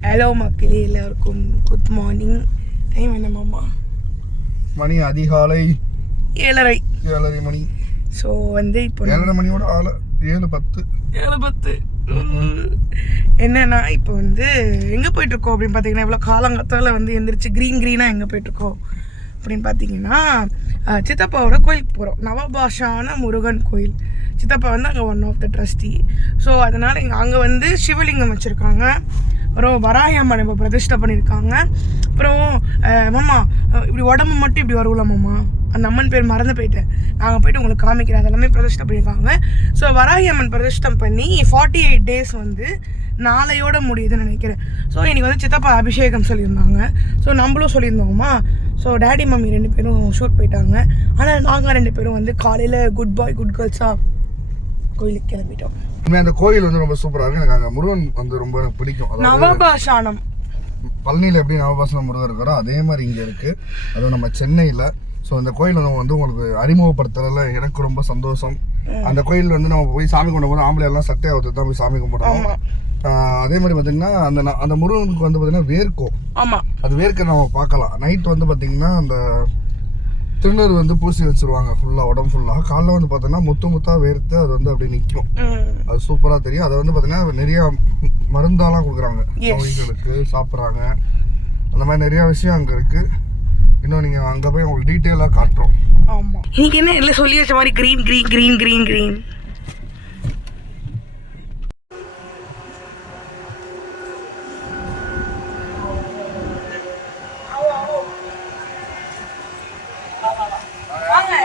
Hello மக்களே எல்லாருக்கும் good morning time என்னமாம்மா மணி அதிகாலை ஏழரை. ஏழரை மணி. ஸோ வந்து இப்போ ஏழரை மணியோட ஆளு ஏழு பத்து. ஏழு பத்து. என்னன்னா இப்போ வந்து எங்கே போயிட்டுருக்கோம் அப்படின்னு பார்த்தீங்கன்னா இவ்வளோ காலங்காத்தால வந்து எந்திரிச்சு க்ரீன் க்ரீனாக எங்கே போயிட்டுருக்கோம் அப்படின்னு பார்த்தீங்கன்னா சித்தப்பாவோட கோயிலுக்கு போகிறோம் நவபாஷான முருகன் கோயில். சித்தப்பா வந்து அங்கே one of the trustee so அதனால் இங்கே அங்கே வந்து சிவலிங்கம் வச்சுருக்காங்க. அப்புறம் வராகி அம்மன் இப்போ பிரதிஷ்டை பண்ணியிருக்காங்க அப்புறம் மாமா இப்படி உடம்பு மட்டும் இப்படி வரும்ல மாமா? அந்த அம்மன் பேர் மறந்து போயிட்டேன். நாங்கள் போயிட்டு உங்களுக்கு காமிக்கிறேன் அதெல்லாமே பிரதிஷ்டை பண்ணியிருக்காங்க ஸோ வராகி அம்மன் பிரதிஷ்டம் பண்ணி ஃபார்ட்டி எயிட் டேஸ் வந்து நாளையோட முடியுதுன்னு நினைக்கிறேன். ஸோ இன்றைக்கி வந்து சித்தப்பா அபிஷேகம் சொல்லியிருந்தாங்க. ஸோ நம்மளும் சொல்லியிருந்தோமா ஸோ டேடி மம்மி ரெண்டு பேரும் ஷூட் போயிட்டாங்க. ஆனால் நாங்கள் ரெண்டு பேரும் வந்து காலையில் குட் பாய் குட் கேர்ள்ஸாக கோயிலுக்கு கிளம்பிட்டோம். அந்த கோயில் வந்து ரொம்ப சூப்பரா இருக்கு. எனக்கு அங்க முருகன் வந்து ரொம்ப எனக்கு பிடிக்கும். நவபாஷானம் பழனியில எப்படி நவபாசன முருகன் இருக்காரோ அதே மாதிரி இங்க இருக்கு. அதுவும் நம்ம சென்னையில. ஸோ அந்த கோயில் வந்து உங்களுக்கு அறிமுகப்படுத்துறதுல எனக்கு ரொம்ப சந்தோஷம். அந்த கோயில் வந்து நம்ம போய் சாமி கும்பிடும் போது ஆம்பளை எல்லாம் சட்டையை ஒருத்தர் தான் போய் சாமி ஆஹ் அதே மாதிரி பார்த்தீங்கன்னா அந்த அந்த முருகனுக்கு வந்து பார்த்தீங்கன்னா வேர்க்கும் அது வேர்க்க நம்ம பார்க்கலாம். நைட் வந்து பார்த்தீங்கன்னா அந்த திருநூறு வந்து பூசி வச்சிருவாங்க ஃபுல்லாக உடம்பு ஃபுல்லாக காலைல வந்து பார்த்தோன்னா முத்து முத்தா வேர்த்து அது வந்து அப்படியே நிற்கும் அது சூப்பராக தெரியும். அதை வந்து பார்த்தீங்கன்னா நிறைய மருந்தாலாம் கொடுக்குறாங்க. நோய்களுக்கு சாப்பிட்றாங்க. அந்த மாதிரி நிறைய விஷயம் அங்கே இருக்கு. இன்னும் நீங்கள் அங்கே போய் உங்களுக்கு டீட்டெயிலாக காட்டுறோம். ஆமாம் இன்னைக்கு என்ன இல்லை சொல்லி வச்ச மாதிரி green green green green green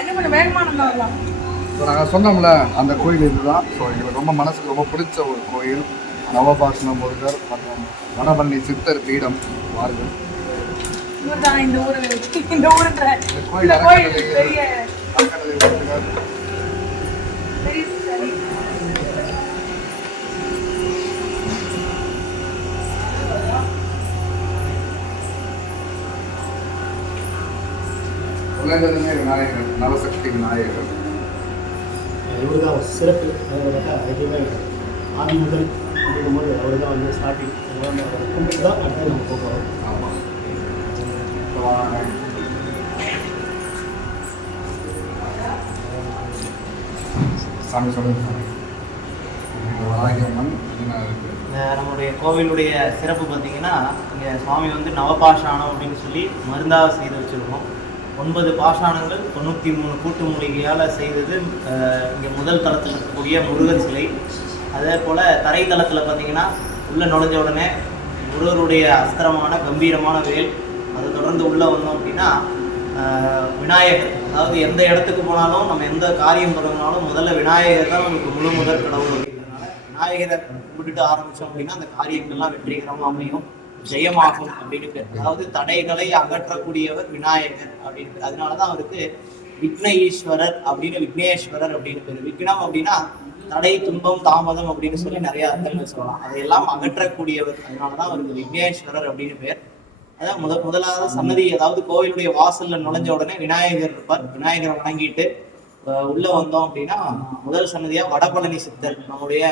என்ன பண்ண வேகமான வரலாம். இப்போ நாங்கள் சொன்னோம்ல அந்த கோயில் இதுதான். ஸோ எங்களுக்கு ரொம்ப மனசுக்கு ரொம்ப பிடிச்ச ஒரு கோயில். நவபாசன முருகர் மற்றும் வனபள்ளி சித்தர் பீடம் வாருங்கள். இந்த ஊரு இந்த ஊருன்ற கோயில். பெரிய உலகமே விநாயகர் நவசக்தி விநாயகர். இவர் தான் சிறப்பு பார்த்தா எப்பயுமே ஆதி முதல் அப்படிங்கும்போது அவர் தான் வந்து ஸ்டார்டிங் அவரை கும்பிட்டு தான் அடுத்து நம்ம போக போகிறோம் ஆமாம் சாமி சொல்லுங்க. நம்மளுடைய கோவிலுடைய சிறப்பு பார்த்தீங்கன்னா இங்கே சுவாமி வந்து நவபாஷாணம் அப்படின்னு சொல்லி மருந்தாக செய்து வச்சுருக்கோம். ஒன்பது பாஷாணங்கள் தொண்ணூற்றி மூணு கூட்டு மூலிகையால் செய்தது இங்கே முதல் தளத்தில் இருக்கக்கூடிய முருகன் சிலை. அதே போல் தரைத்தளத்தில் பார்த்தீங்கன்னா உள்ளே நுழைஞ்ச உடனே முருகருடைய அஸ்திரமான கம்பீரமான வேல் அதை தொடர்ந்து உள்ளே வந்தோம் அப்படின்னா விநாயகர். அதாவது எந்த இடத்துக்கு போனாலும் நம்ம எந்த காரியம் தொடங்கினாலும் முதல்ல விநாயகர் தான் நமக்கு முழு முதல் கடவுள் அப்படிங்கிறதுனால விநாயகரை கும்பிட்டுட்டு ஆரம்பித்தோம் அப்படின்னா அந்த காரியங்கள்லாம் வெற்றிகரமாக அமையும். ஜெயமாகும் அப்படின்னு பேர் அதாவது தடைகளை அகற்றக்கூடியவர் விநாயகர் அப்படின்னு பேர் அதனால தான் அவருக்கு விக்ன ஈஸ்வரர் அப்படின்னு விக்னேஸ்வரர் அப்படின்னு பேர். விக்னம் அப்படின்னா தடை துன்பம் தாமதம் அப்படின்னு சொல்லி நிறைய அர்த்தங்கள் சொல்லலாம். அதையெல்லாம் அகற்றக்கூடியவர். அதனால தான் அவருக்கு விக்னேஸ்வரர் அப்படின்னு பேர். அதான் முத முதலாவது சன்னதி. அதாவது கோவிலுடைய வாசல்ல நுழைஞ்ச உடனே விநாயகர் இருப்பார். விநாயகரை வணங்கிட்டு உள்ள வந்தோம் அப்படின்னா முதல் சன்னதியா வடபழனி சித்தர் நம்முடைய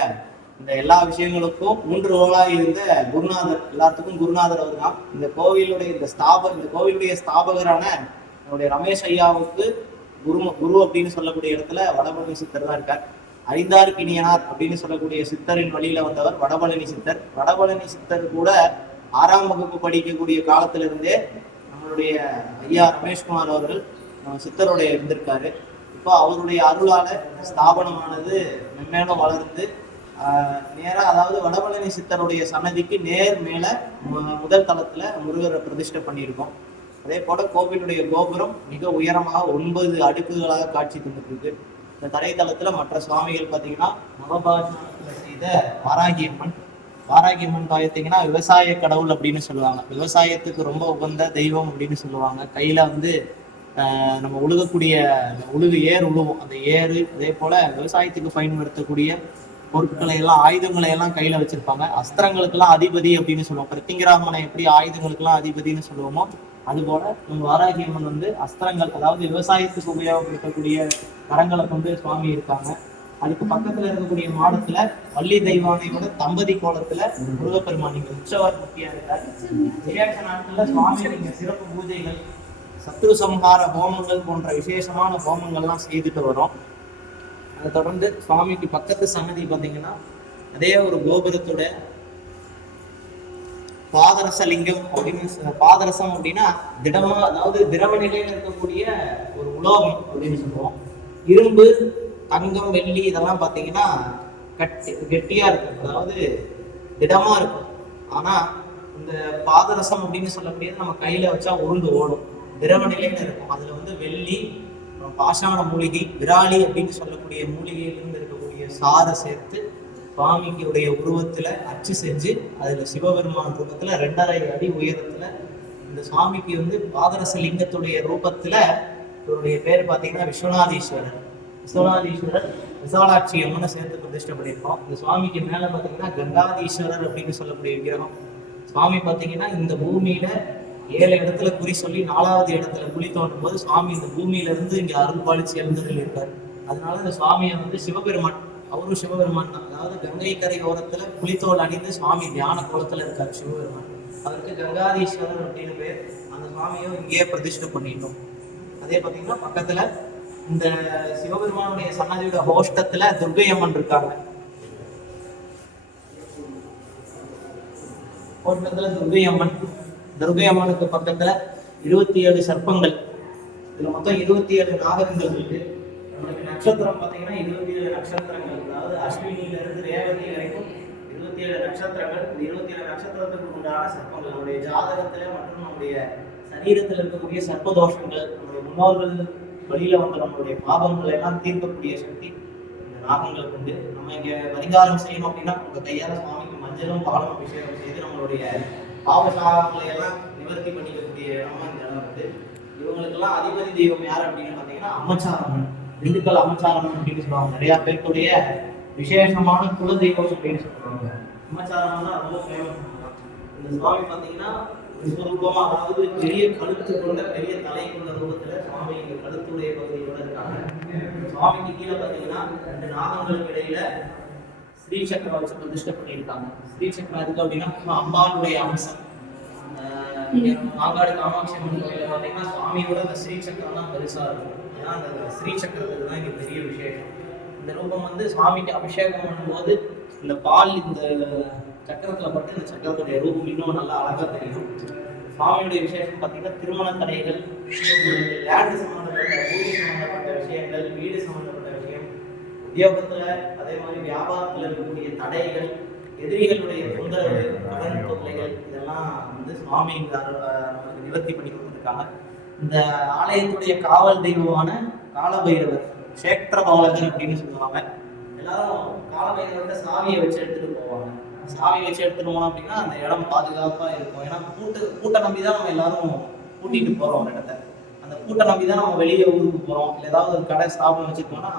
இந்த எல்லா விஷயங்களுக்கும் மூன்று ரோலாக இருந்த குருநாதர் எல்லாத்துக்கும் குருநாதர் அவர் தான் இந்த கோவிலுடைய இந்த ஸ்தாப இந்த கோவிலுடைய ஸ்தாபகரான நம்முடைய ரமேஷ் ஐயாவுக்கு குரு குரு அப்படின்னு சொல்லக்கூடிய இடத்துல வடபழனி சித்தர் தான் இருக்கார். அறிந்தார் கிணியனார் அப்படின்னு சொல்லக்கூடிய சித்தரின் வழியில வந்தவர் வடபழனி சித்தர். வடபழனி சித்தர் கூட ஆறாம் வகுப்பு படிக்கக்கூடிய காலத்திலிருந்தே நம்மளுடைய ஐயா ரமேஷ்குமார் அவர்கள் நம்ம சித்தருடைய இருந்திருக்காரு. இப்போ அவருடைய அருளால இந்த ஸ்தாபனமானது மென்மேலும் வளர்ந்து நேராக நேரா அதாவது வடபழனி சித்தருடைய சன்னதிக்கு நேர் மேல முதல் தளத்துல முருகரை பிரதிஷ்டை பண்ணியிருக்கோம். அதே போல கோவிலுடைய கோபுரம் மிக உயரமாக ஒன்பது அடுக்குகளாக காட்சி தந்துட்டு இந்த தரைத்தளத்துல மற்ற சுவாமிகள் பார்த்தீங்கன்னா நவபாஷணத்துல செய்த வாராகி அம்மன் பார்த்தீங்கன்னா விவசாய கடவுள் அப்படின்னு சொல்லுவாங்க. விவசாயத்துக்கு ரொம்ப உகந்த தெய்வம் அப்படின்னு சொல்லுவாங்க. கையில வந்து நம்ம உழுகக்கூடிய அந்த உழுகு ஏர் உழுவோம். அந்த ஏர் அதே போல விவசாயத்துக்கு பயன்படுத்தக்கூடிய பொருட்களை எல்லாம் ஆயுதங்களை எல்லாம் கையில வச்சிருப்பாங்க. அஸ்திரங்களுக்கெல்லாம் அதிபதி அப்படின்னு சொல்லுவோம். பிரத்திங்கிராமனை எப்படி ஆயுதங்களுக்கெல்லாம் அதிபதினு சொல்லுவோமோ அதுபோல நம்ம வாராகி அம்மன் வந்து அஸ்திரங்கள் அதாவது விவசாயத்துக்கு உபயோகப்படுத்தக்கூடிய மரங்களை கொண்டு சுவாமி இருக்காங்க அதுக்கு பக்கத்துல இருக்கக்கூடிய மாடத்துல வள்ளி தெய்வானையோட தம்பதி கோலத்துல முருகப்பெருமான். நீங்க உற்சவர் முக்கியா இருக்காரு விசேஷ நாட்கள்ல சுவாமி நீங்க சிறப்பு பூஜைகள் சத்ரு சம்ஹார ஹோமங்கள் போன்ற விசேஷமான ஹோமங்கள்லாம் செய்துட்டு வரோம். அதை தொடர்ந்து சுவாமிக்கு பக்கத்து சன்னதி பார்த்தீங்கன்னா அதே ஒரு கோபுரத்தோட பாதரச லிங்கம் அப்படின்னு பாதரசம் அப்படின்னா திடமா அதாவது திரவ நிலையில இருக்கக்கூடிய ஒரு உலோகம் அப்படின்னு சொல்லுவோம். இரும்பு தங்கம் வெள்ளி இதெல்லாம் பார்த்தீங்கன்னா கட்டி கெட்டியா இருக்கும். அதாவது திடமா இருக்கும். ஆனா இந்த பாதரசம் அப்படின்னு சொல்லக்கூடியது நம்ம கையில வச்சா உருண்டு ஓடும். திரவ நிலையில இருக்கும். அதுல வந்து வெள்ளி பாஷாண மூலிகை விராலி அப்படின்னு சொல்லக்கூடிய மூலிகையிலிருந்து இருக்கக்கூடிய சாரை சேர்த்து சுவாமிக்குடைய உருவத்துல அச்சு செஞ்சு அதுல சிவபெருமான் ரூபத்துல ரெண்டரை அடி உயரத்துல இந்த சுவாமிக்கு வந்து பாதரச லிங்கத்துடைய ரூபத்துல இவருடைய பேர் பார்த்தீங்கன்னா விஸ்வநாதீஸ்வரர். விஸ்வநாதீஸ்வரர் விசாலாட்சி அம்மனை சேர்த்து பிரதிஷ்டை பண்ணியிருக்கோம். இந்த சுவாமிக்கு மேல பார்த்தீங்கன்னா கங்காதீஸ்வரர் அப்படின்னு சொல்லக்கூடிய விக்கிரகம். சுவாமி பார்த்தீங்கன்னா இந்த பூமியில ஏழு இடத்துல குறி சொல்லி நாலாவது இடத்துல குழி தோண்டும் போது சுவாமி இந்த பூமியில இருந்து இங்க அருள் பாலிச்சு இருக்கார். அதனால இந்த சுவாமியை வந்து சிவபெருமான் அவரும் சிவபெருமான் தான். அதாவது கங்கை கரை ஓரத்துல புலித்தோல் அணிந்து சுவாமி தியான கோலத்துல இருக்கார் சிவபெருமான். அவருக்கு கங்காதீஸ்வரர் அப்படின்னு பேர். அந்த சுவாமியும் இங்கேயே பிரதிஷ்டை பண்ணிட்டோம். அதே பார்த்தீங்கன்னா பக்கத்துல இந்த சிவபெருமானுடைய சன்னதியோட ஹோஷ்டத்துல துர்கை அம்மன் இருக்காங்க. ஹோஷ்டத்துல துர்கை அம்மன் துர்கை அம்மனுக்கு பக்கத்துல இருபத்தி ஏழு சர்ப்பங்கள். இதுல மொத்தம் இருபத்தி ஏழு நாகரங்கள் இருக்கு. நம்மளுக்கு நட்சத்திரம் பார்த்தீங்கன்னா இருபத்தி ஏழு நட்சத்திரங்கள். அதாவது அஸ்வினியில இருந்து ரேவதி வரைக்கும் இருபத்தி ஏழு நட்சத்திரங்கள். இந்த இருபத்தி ஏழு நட்சத்திரத்துக்கு உண்டான சர்ப்பங்கள். நம்முடைய ஜாதகத்துல மற்றும் நம்முடைய சரீரத்தில் இருக்கக்கூடிய சர்ப்ப தோஷங்கள் நம்முடைய முன்னோர்கள் வழியில வந்த நம்மளுடைய பாவங்கள் எல்லாம் தீர்க்கக்கூடிய சக்தி இந்த நாகங்களுக்கு உண்டு. நம்ம இங்க பரிகாரம் செய்யணும் அப்படின்னா உங்க கையால சுவாமிக்கு மஞ்சளும் பாலும் அபிஷேகம் செய்து நம்மளுடைய பாவசாகங்களை எல்லாம் நிவர்த்தி பண்ணிக்கக்கூடிய இடமா இந்த இடம் வந்து இவங்களுக்கெல்லாம் அதிபதி தெய்வம் யார் அப்படின்னு பார்த்தீங்கன்னா அம்மச்சாரம்மன் திண்டுக்கல் அம்மச்சாரம்மன் அப்படின்னு சொல்லுவாங்க. நிறைய பேருடைய விசேஷமான குல தெய்வம் அப்படின்னு சொல்லுவாங்க. அம்மச்சாரம்மன் ரொம்ப ஃபேமஸ் இந்த சுவாமி பார்த்தீங்கன்னா விஸ்வரூபமா அதாவது பெரிய கழுத்து கொண்ட பெரிய தலை கொண்ட ரூபத்துல சுவாமி இந்த கழுத்துடைய பகுதியோட இருக்காங்க. சுவாமிக்கு கீழே பார்த்தீங்கன்னா ரெண்டு நாகங்களுக்கு இடையில ஸ்ரீ சக்கரம் வச்சு பிரதிஷ்டை பண்ணியிருக்காங்க. ஸ்ரீ சக்கரம் எதுக்கு அப்படின்னா அம்பாளுடைய அம்சம். மாங்காடு காமாட்சி அம்மன் கோயில பார்த்தீங்கன்னா சுவாமியோட அந்த ஸ்ரீ சக்கரம் தான் பெருசா இருக்கும். ஏன்னா அந்த ஸ்ரீ சக்கரத்துக்கு தான் இங்கே பெரிய விசேஷம். இந்த ரூபம் வந்து சுவாமிக்கு அபிஷேகம் பண்ணும்போது இந்த பால் இந்த சக்கரத்துல பட்டு இந்த சக்கரத்துடைய ரூபம் இன்னும் நல்லா அழகா தெரியும். சுவாமியுடைய விசேஷம் பார்த்தீங்கன்னா திருமண தடைகள் லேண்டு சம்மந்தப்பட்ட பூமி சம்மந்தப்பட்ட விஷயங்கள் வீடு சம்மந்தப்பட்ட உத்தியோகத்துல அதே மாதிரி வியாபாரத்துல இருக்கக்கூடிய தடைகள் எதிரிகளுடைய தொந்தரவு கடன் தொல்லைகள் இதெல்லாம் வந்து சுவாமி நமக்கு நிவர்த்தி பண்ணி கொடுத்துருக்காங்க. இந்த ஆலயத்துடைய காவல் தெய்வமான காலபைரவர் சேத்திர பாலகர் அப்படின்னு சொல்லுவாங்க. எல்லாரும் காலபைரவர்கிட்ட சாவியை வச்சு எடுத்துட்டு போவாங்க. சாவி வச்சு எடுத்துட்டு போனோம் அப்படின்னா அந்த இடம் பாதுகாப்பா இருக்கும். ஏன்னா கூட்ட கூட்ட நம்பி தான் நம்ம எல்லாரும் கூட்டிட்டு போறோம் ஒரு இடத்த. அந்த கூட்ட நம்பி தான் நம்ம வெளியே ஊருக்கு போறோம். இல்லை ஏதாவது ஒரு கடை ஸ்தாபனம் வச்சுருக்கோம்னா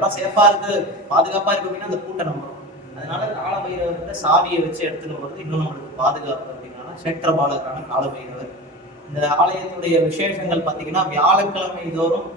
இடம் சேஃபா இருக்கு பாதுகாப்பா இருக்கு அப்படின்னா அந்த பூட்டை நம்புறோம் அதனால காலபைரவர்கிட்ட சாவியை வச்சு எடுத்துட்டு போறது இன்னும் நம்மளுக்கு பாதுகாப்பு அப்படின்னா சேத்திர பாலகரான காலபைரவர். இந்த ஆலயத்துடைய விசேஷங்கள் பார்த்தீங்கன்னா வியாழக்கிழமை தோறும்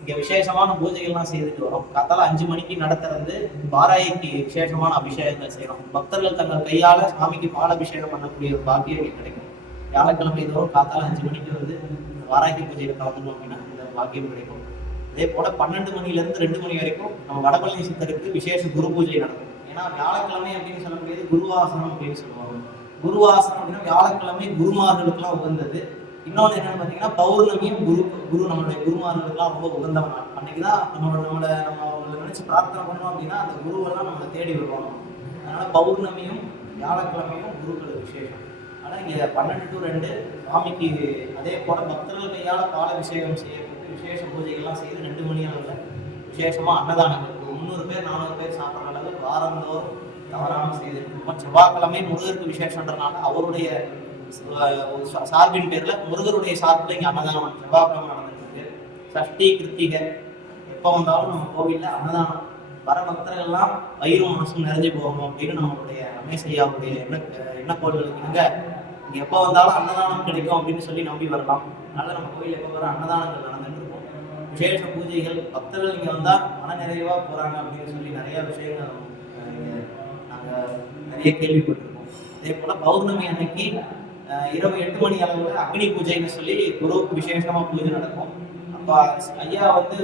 இங்க விசேஷமான பூஜைகள்லாம் செய்துட்டு வரோம். காத்தால அஞ்சு மணிக்கு நடத்துறது வாராய்க்கு விசேஷமான அபிஷேகங்கள் செய்கிறோம் பக்தர்கள் தங்கள் கையால சாமிக்கு பால் அபிஷேகம் பண்ணக்கூடிய ஒரு பாக்கியம் கிடைக்கும். வியாழக்கிழமை தோறும் காத்தால அஞ்சு மணிக்கு வந்து இந்த வாராகி பூஜையில கலந்துக்கணும் அப்படின்னா இந்த பாக்கியம் கிடைக்கும். அதே போல பன்னெண்டு மணிலேருந்து ரெண்டு மணி வரைக்கும் நம்ம வடபழனி சித்தருக்கு விசேஷ குரு பூஜை நடக்கும். ஏன்னா வியாழக்கிழமை அப்படின்னு சொல்லக்கூடியது குருவாசனம் அப்படின்னு சொல்லுவாங்க. குருவாசனம் அப்படின்னா வியாழக்கிழமை குருமார்களுக்கெல்லாம் உகந்தது. இன்னொன்று என்னன்னு பார்த்தீங்கன்னா பௌர்ணமியும் குரு குரு நம்மளுடைய குருமார்களுக்கெல்லாம் ரொம்ப உகந்தவங்க. அன்னைக்கு தான் நம்மளோட நம்மளை நம்ம அவங்களை நினச்சி பிரார்த்தனை பண்ணோம் அப்படின்னா அந்த குருவெல்லாம் நம்மளை தேடி வருவாங்க. அதனால பௌர்ணமியும் வியாழக்கிழமையும் குருக்களுக்கு விசேஷம். ஆனால் இங்கே பன்னெண்டு டு ரெண்டு சுவாமிக்கு அதே போல் பக்தர்கள் கையால் பால அபிஷேகம் செய்யப்பட்டு விசேஷ பூஜைகள்லாம் செய்து ரெண்டு மணி அளவில் விசேஷமாக அன்னதானங்கள். முந்நூறு பேர் நானூறு பேர் சாப்பிட்ற அளவு வாரந்தோறும் தவறாமல் செய்திருக்கோம். செவ்வாய்க்கிழமை முருகருக்கு விசேஷன்றனால அவருடைய சார்பின் பேரில் முருகருடைய சார்பில் இங்கே அன்னதானம் செவ்வாய்க்கிழமை நடந்துருக்கு சஷ்டி கிருத்திகை எப்போ வந்தாலும் நம்ம கோவிலில் அன்னதானம் வர பக்தர்கள்லாம் வயிறும் மனசும் நிறைஞ்சு போகணும் அப்படின்னு நம்மளுடைய ரமேஷ் எண்ண எண்ணக்கோள்களுக்கு இணங்க இங்க எப்போ வந்தாலும் அன்னதானம் கிடைக்கும் அப்படின்னு சொல்லி நம்பி வரலாம். அதனால நம்ம கோயில் எப்போ வர அன்னதானங்கள் நடந்துட்டு இருக்கும். விசேஷ பூஜைகள் பக்தர்கள் இங்கே வந்தால் மனநிறைவாக போகிறாங்க அப்படின்னு சொல்லி நிறைய விஷயங்கள் அஹ், நாங்கள் நிறைய கேள்விப்பட்டிருக்கோம். அதே போல் பௌர்ணமி அன்னைக்கு இரவு எட்டு மணி அளவில் அக்னி பூஜைன்னு சொல்லி குருவுக்கு விசேஷமாக பூஜை நடக்கும். ஐயா வந்து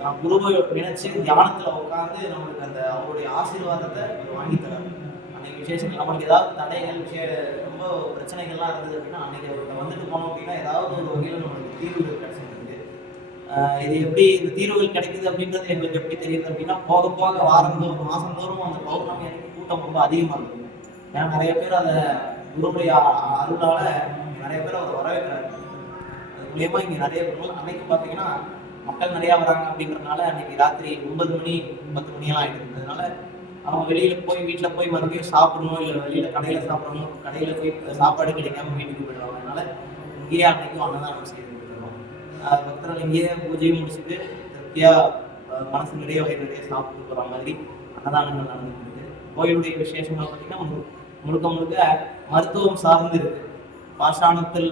நான் குருவை நினைச்சு தியானத்துல உட்காந்து நம்மளுக்கு அந்த அவருடைய ஆசீர்வாதத்தை இவர் வாங்கி தராரு. அன்னைக்கு விசேஷங்கள் நம்மளுக்கு ஏதாவது தடைகள் விஷய ரொம்ப பிரச்சனைகள்லாம் இருந்தது அப்படின்னா அன்னைக்கு அவர்கிட்ட வந்துட்டு போனோம் அப்படின்னா ஏதாவது ஒரு வகையில் நம்மளுக்கு தீர்வுகள் கிடைச்சிருக்கு இது எப்படி இந்த தீர்வுகள் கிடைக்குது அப்படின்றது எங்களுக்கு எப்படி தெரியுது அப்படின்னா போக போக வாரந்தோறும் மாதந்தோறும் அந்த பௌர்ணமி அன்னைக்கு கூட்டம் ரொம்ப அதிகமாக இருக்கும். ஏன்னா நிறைய பேர் அதை குருவுடைய அருளால நிறைய பேர் அதை வரவேற்கிறாரு. அது மூலியமா இங்கே நிறைய பொருள் அன்னைக்கு பார்த்தீங்கன்னா மக்கள் நிறையா வராங்க அப்படின்றதுனால அன்னைக்கு ராத்திரி ஒன்பது மணி பத்து மணியெல்லாம் ஆகிட்டு இருந்ததுனால அவங்க வெளியில போய் வீட்டுல போய் மறுபடியும் சாப்பிடணும் இல்லை வெளியில கடையில சாப்பிடணும் கடையில போய் சாப்பாடு கிடைக்காம வீட்டுக்கு போயிடுவாங்க. அதனால இங்கேயே அன்னைக்கும் அன்னதானம் செய்து கொடுத்துருவோம். பக்தர்கள் இங்கேயே பூஜையும் முடிச்சுட்டு திருப்தியா மனசு நிறைய வயிறு நிறைய சாப்பிட்டு போற மாதிரி அன்னதானங்கள் நடந்துட்டு இருக்கு. கோயிலுடைய விசேஷங்கள் பார்த்தீங்கன்னா மு- முழுக்க முழுக்க மருத்துவம் சார்ந்து இருக்கு. பாஷாணத்தில்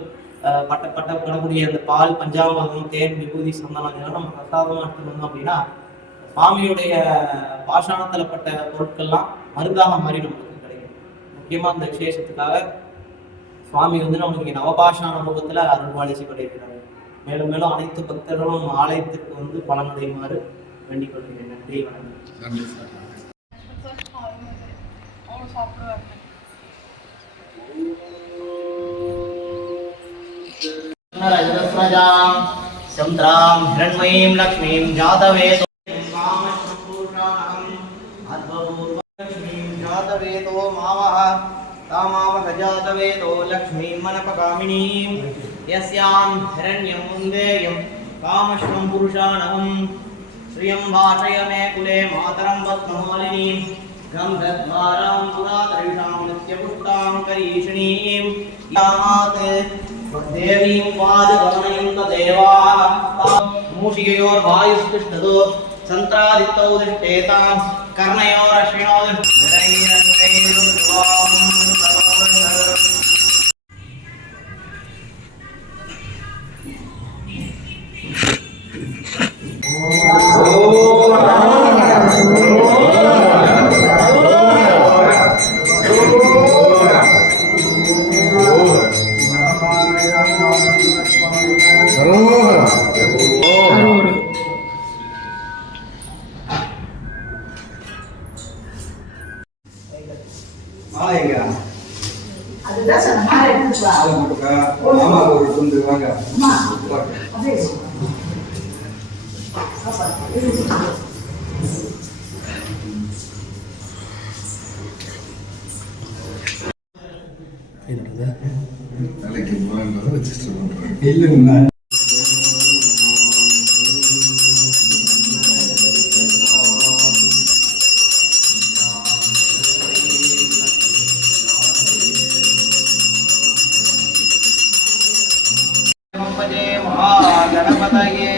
பட்ட பட்ட படக்கூடிய அந்த பால் பஞ்சாமிரதம் தேன் விபூதி சந்தனம் இதெல்லாம் நம்ம பிரசாதமா எடுத்துட்டு வந்தோம் அப்படின்னா சுவாமியுடைய பாஷாணத்துல பட்ட பொருட்கள்லாம் மருந்தாக மாதிரி நம்மளுக்கு கிடைக்கும். முக்கியமா அந்த விசேஷத்துக்காக சுவாமி வந்து நம்மளுக்கு நவபாஷாண ரூபத்துல அருள்வாளிச்சு கொண்டிருக்கிறார் மேலும் மேலும் அனைத்து பக்தர்களும் ஆலயத்திற்கு வந்து பலனடையுமாறு வேண்டிக் கொள்கிறேன். நன்றி வணக்கம். नरजरस्रजां चन्द्रां हिरण्मयीं, लक्ष्मीं जातवेदो लक्ष्मीं जातवेतो मामः तामावगजातवेतो लक्ष्मीं मनपकामिनीं यस्यां हिरण्यं मुन्देयं कामश्वं पुरुषाणं श्रियं वाचय मे कुले मातरं पद्ममालिनीं गन्धद्वारां पुरा त्रयुषां नित्यपुष्टां करीषिणीं यात् தேவீம் பாதி கவனயுந்த தேவாः மூஷிகையோர் வாயுஸ்பிஷ்டதோ சந்திராதித்தோ திஷ்டேதாம் கர்ணயோர் அஸ்வினோ திஷ்டேதாம் വെച്ചിട്ടുണ്ട് കയ്യിൽ നിന്ന് गणपतये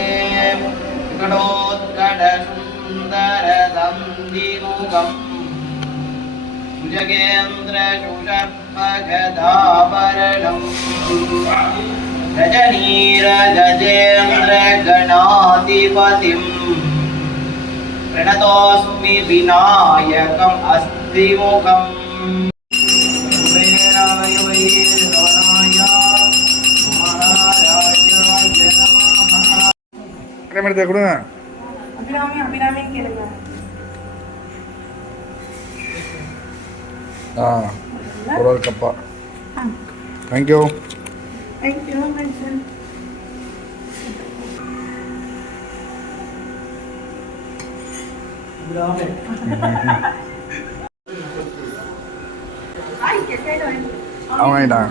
गणोत्कटसुन्दरदन्दिमुखम् महागणपतये विकटोत्कटसुन्दरदन्दिमुखम् भुजगेन्द्रशुषर्पगदाभरणम् रजनीरगजेन्द्रगणाधिपतिम् प्रणतोऽस्मि विनायकम् अस्तिमुखम् कुबेराय वैरवणाय महाराजाय नमः கிளம்பி கொடுங்க அபிராமி அபிராமின்னு கேளுங்க ஆ ஒரு கப்பா. தேங்க்யூ தேங்க்யூ அவன் வாங்கிட்டான்.